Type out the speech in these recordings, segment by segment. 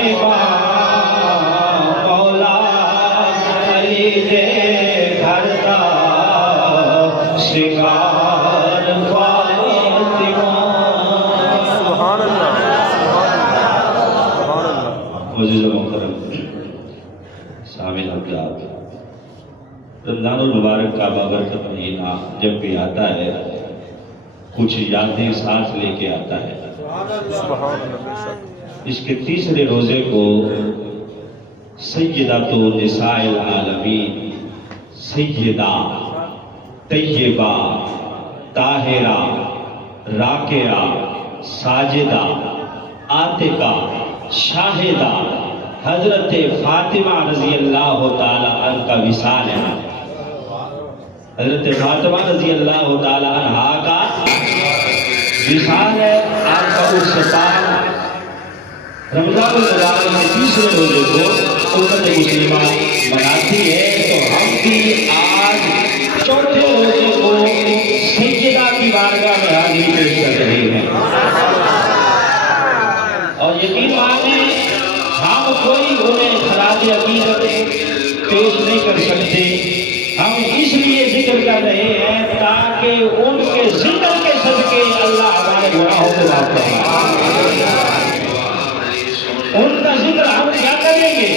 زیبا مولا علی دے گھر دا شکار فاطمہ. سبحان اللہ سبحان اللہ. عزیز و محترم شامل حضرات، رمضان المبارک کا بابرکت مہینہ جب بھی آتا ہے کچھ یادیں ساتھ لے کے آتا ہے. سبحان اللہ. اس کے تیسرے روزے کو سیدۃ نساء العالمین، سیدہ طیبہ طاہرہ راکعہ ساجدہ عاتقہ شاہدہ حضرت فاطمہ رضی اللہ تعالی عنہ کا وصال ہے. حضرت فاطمہ رضی اللہ تعالی عنہ کا وصال ہے. آپ کا اختتام رمضان المبارک کے تیسرے روزے کو امت مسلمہ مناتی ہے. تو ہم بھی آج چوتھے روزے کو سیدہ کی بارگاہ میں حاضری پیش کر رہے ہیں. اور یقین مانیں ہم کوئی انہیں خراج عقیدت پیش نہیں کر سکتے. ہم اس لیے ذکر کر رہے ہیں تاکہ ان کے ذکر کے صدقے اللہ ہمارے گناہوں کو معاف کرے. ان کا ذکر ہم کیا کریں گے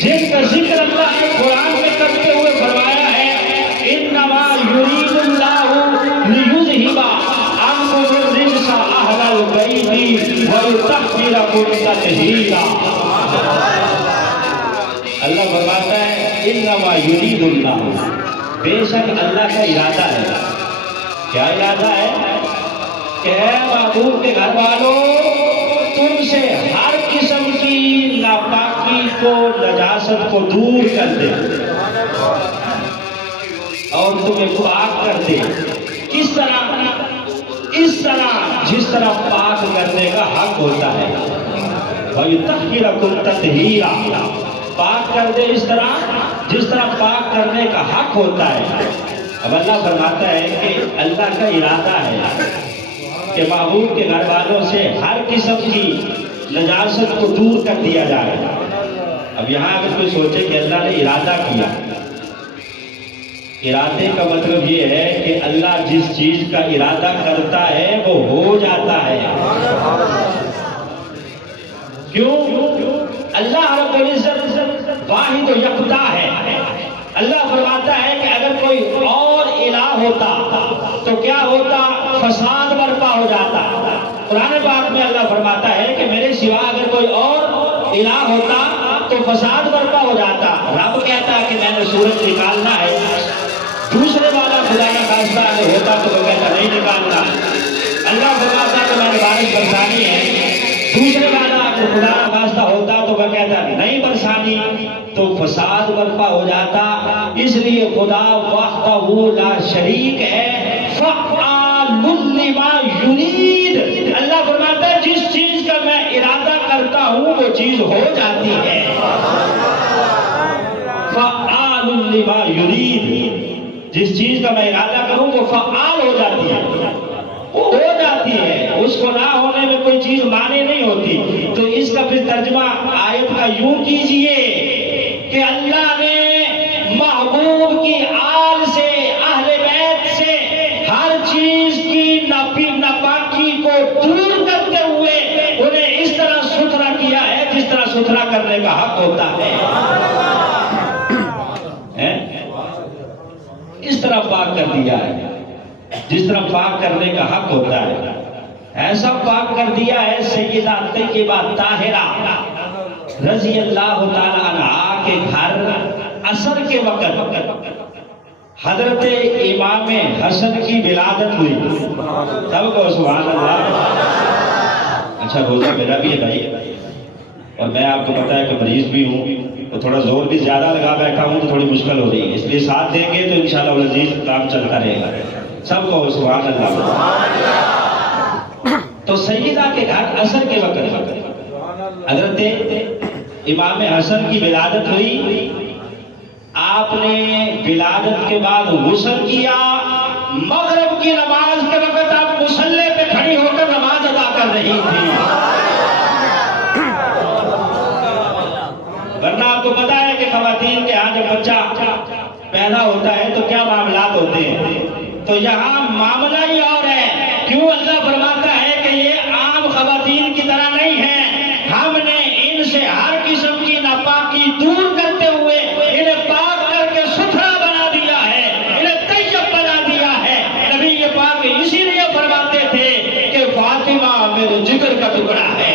جن کا ذکر اللہ نے قرآن میں کرتے ہوئے فرمایا ہے انما یرید اللہ لیذھب عنکم الرجس اہل البیت ویطہرکم تطہیرا. اللہ فرماتا ہے انما یرید اللہ، بے شک اللہ کا ارادہ ہے. کیا ارادہ ہے؟ کہ اے محبوب کے گھر والوں، تم سے ہر قسم کی ناپاکی کو نجاست کو دور کر دے اور تمہیں پاک کر دے. کس طرح؟ اس طرح جس طرح پاک کرنے کا حق ہوتا ہے. وَيُطَهِّرَكُمْ تَطْهِيرًا، پاک کر دے اس طرح جس طرح پاک کرنے کا حق ہوتا ہے. اب اللہ فرماتا ہے کہ اللہ کا ارادہ ہے کہ محبوب کے گھر والوں سے ہر قسم کی نجاست کو دور کر دیا جائے. اب یہاں اگر کوئی سوچے کہ اللہ نے ارادہ کیا، ارادے کا مطلب یہ ہے کہ اللہ جس چیز کا ارادہ کرتا ہے وہ ہو جاتا ہے. کیوں؟ اللہ رب العزت واحد و یکتا ہے. اللہ فرماتا ہے کہ اگر کوئی اور الہ ہوتا تو کیا ہوتا؟ فساد برپا ہو جاتا. قرآن پاک میں اللہ فرماتا ہے کہ میرے سوا اگر کوئی اور الہ ہوتا تو فساد برپا ہو جاتا. رب کہتا کہ میں نے سورج نکالنا ہے، دوسرے والا خدا نہ خواستہ اگر ہوتا تو وہ کہتا نہیں نکالنا. اللہ فرماتا کہ میں نے بارش برسانی ہے، دوسرے والا اگر خدا نہ خواستہ ہوتا تو وہ کہتا نہیں برسانی، تو فساد برپا ہو جاتا. اس لیے خدا وحدہ لا شریک ہے، فعال لما یرید. اللہ فرماتا ہے جس چیز کا میں ارادہ کرتا ہوں وہ چیز ہو جاتی ہے. فعال لما یرید، جس چیز کا میں ارادہ کروں وہ فعال ہو جاتی ہے، وہ ہو جاتی ہے. اس کو نہ ہونے میں کوئی چیز مانے نہیں ہوتی. تو اس کا پھر ترجمہ آیت کا یوں کیجئے کہ اللہ نے محبوب کی آل سے، اہل بیت سے ہر چیز کی ناپاکی کو دور کرتے ہوئے انہیں اس طرح ستھرا کیا ہے جس طرح ستھرا کرنے کا حق ہوتا ہے. اس طرح پاک کر دیا ہے جس طرح پاک کرنے کا حق ہوتا ہے. ایسا پاک کر دیا ہے سیدہ طیبہ طاہرہ رضی اللہ تعالی عنہ کے گھر عصر کے وقت حضرت امام حسن کی ولادت ہوئی. سب کو سبحان اللہ. اچھا روزہ میرا بھی ہے بھائی، اور میں آپ کو پتا ہے کہ مریض بھی ہوں تو تھوڑا زور بھی زیادہ لگا بیٹھا ہوں تو تھوڑی مشکل ہو رہی ہے. اس لیے ساتھ دیں گے تو انشاءاللہ العزیز کام چلتا رہے گا. سب کو سبحان اللہ. تو سیدہ کے گھر عصر کے وقت حضرت امام حسن کی ولادت ہوئی. آپ نے ولادت کے بعد غسل کیا. مغرب کی نماز کے وقت آپ مصلی پہ کھڑی ہو کر نماز ادا کر رہی تھی. خواتین کے ہاں جب بچہ پیدا ہوتا ہے تو کیا معاملات ہوتے ہیں؟ تو یہاں معاملہ ہی اور ہے. کیوں اللہ فرماتا ہے کہ یہ عام خواتین کی طرح نہیں ہے، ہم نے ان سے ہر قسم کی ناپاکی دور کرتے ہوئے انہیں پاک کر کے ستھرا بنا دیا ہے، انہیں طیب بنا دیا ہے. نبی یہ پاک اسی لیے فرماتے تھے کہ فاطمہ میرے جگر کا ٹکڑا ہے.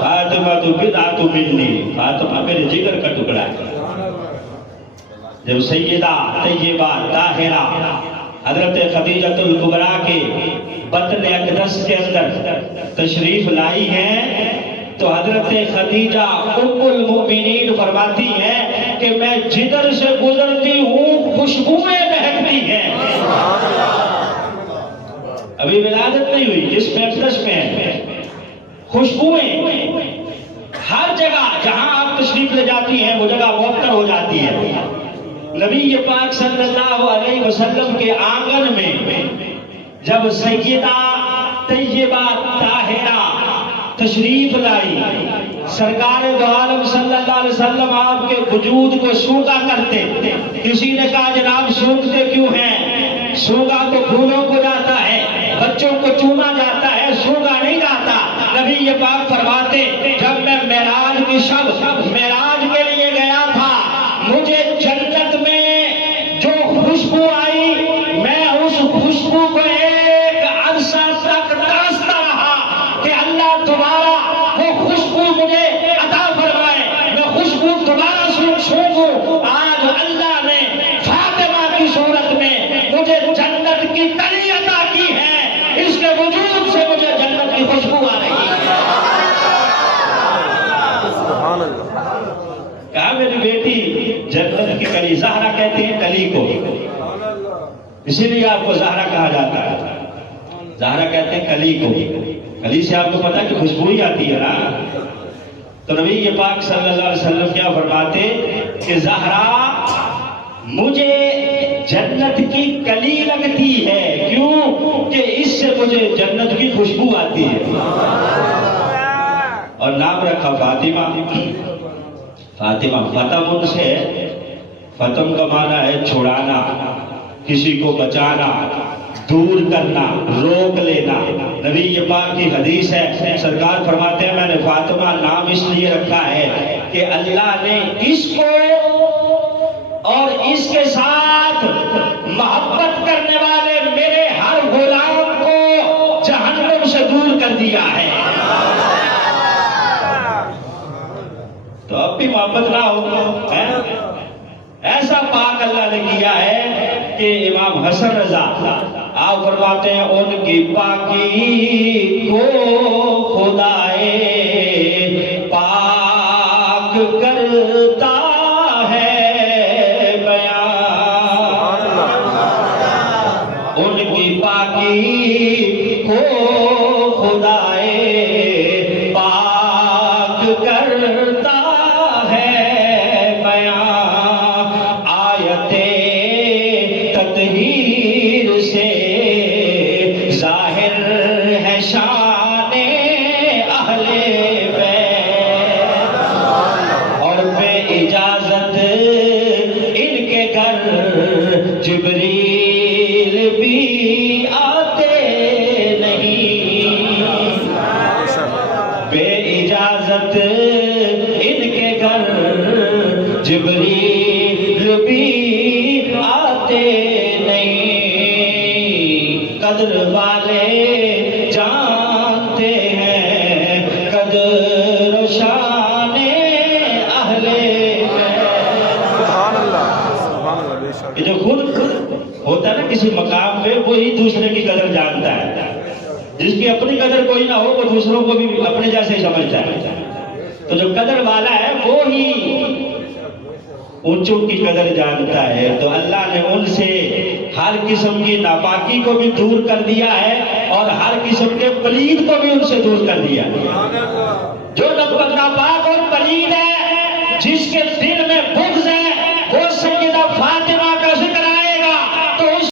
فاطمہ تو بدعۃ منی، فاطمہ میرے جگر کا ٹکڑا ہے. جب سیدہ طیبہ طاہرہ حضرت خدیجۃ الکبریٰ کے بطن اقدس کے اندر تشریف لائی ہیں تو حضرت خدیجہ ام المؤمنین فرماتی ہیں کہ میں جدھر سے گزرتی ہوں خوشبوئیں مہکتی ہیں. ابھی ولادت نہیں ہوئی، جس میں اقدس میں ہے خوشبوئیں ہر جگہ جہاں آپ تشریف لے جاتی ہیں وہ جگہ معطر ہو جاتی ہے. نبی پاک صلی اللہ علیہ وسلم کے آنگن میں جب سیدہ طیبہ طاہرہ تشریف لائی، سرکار دو عالم صلی اللہ علیہ وسلم آپ کے وجود کو سونگا کرتے. کسی نے کہا جناب سونگتے کیوں ہیں؟ سونگا تو پھولوں کو جاتا ہے، بچوں کو چوما جاتا ہے، سونگا نہیں جاتا. نبی پاک فرماتے جب میں معراج کی شب معراج کے لیے گیا تھا، مجھے جنت میں جو خوشبو آئی میں اس خوشبو کو ایک عرصہ تک ترستا رہا کہ اللہ دوبارہ وہ خوشبو مجھے عطا فرمائے، میں خوشبو دوبارہ سونگوں. آج اللہ نے فاطمہ کی صورت میں مجھے جنت کی تلی عطا کی ہے، اس کے وجود سے مجھے جنت کی خوشبو آ رہی ہے. سبحان اللہ. کہا میری بیٹی جنت کی کلی، زہرا کہتے ہیں کلی کو، اسی لیے آپ کو زہرا کہا جاتا ہے. زہرا کہتے ہیں کلی کو، کلی سے آپ کو پتا کہ خوشبو ہی آتی ہے نا. تو نبی پاک صلی اللہ علیہ وسلم کیا فرماتے کہ زہرا مجھے جنت کی کلی لگتی ہے. کیوں؟ کہ اس سے مجھے جنت کی خوشبو آتی ہے. اور نام رکھا فاطمہ. فاطمہ فتم سے، فتم کا معنی ہے چھڑانا، کسی کو بچانا، دور کرنا، روک لینا. نبی پاک کی حدیث ہے، سرکار فرماتے ہیں میں نے فاطمہ نام اس لیے رکھا ہے کہ اللہ نے اس کو اور اس کے ساتھ محبت کرنے والے میرے ہر غلام کو جہنم سے دور کر دیا ہے. تو اب بھی محبت نہ ہو، ایسا پاک اللہ نے کیا ہے کہ امام حسن رضا آپ فرماتے ہیں ان کی پاکی کو خدائے پاک کرتا ہے بیان. ان کی پاکی کو خدائے پاک کرتا جبریل بھی آتے نہیں، بے اجازت ان کے گھر جبریل بھی آتے نہیں. قدر والے جانتے ہیں قدر و شان اہل بیت. جو خود ہوتا ہے نا کسی مقام پہ وہی دوسرے کی قدر جانتا ہے. جس کی اپنی قدر کوئی نہ ہو وہ دوسروں کو بھی اپنے جیسے ہی سمجھتا ہے. تو جو قدر والا ہے وہی اونچوں کی قدر جانتا ہے. تو اللہ نے ان سے ہر قسم کی ناپاکی کو بھی دور کر دیا ہے اور ہر قسم کے پلید کو بھی ان سے دور کر دیا. جو ناپاک اور پلید ہے جس کے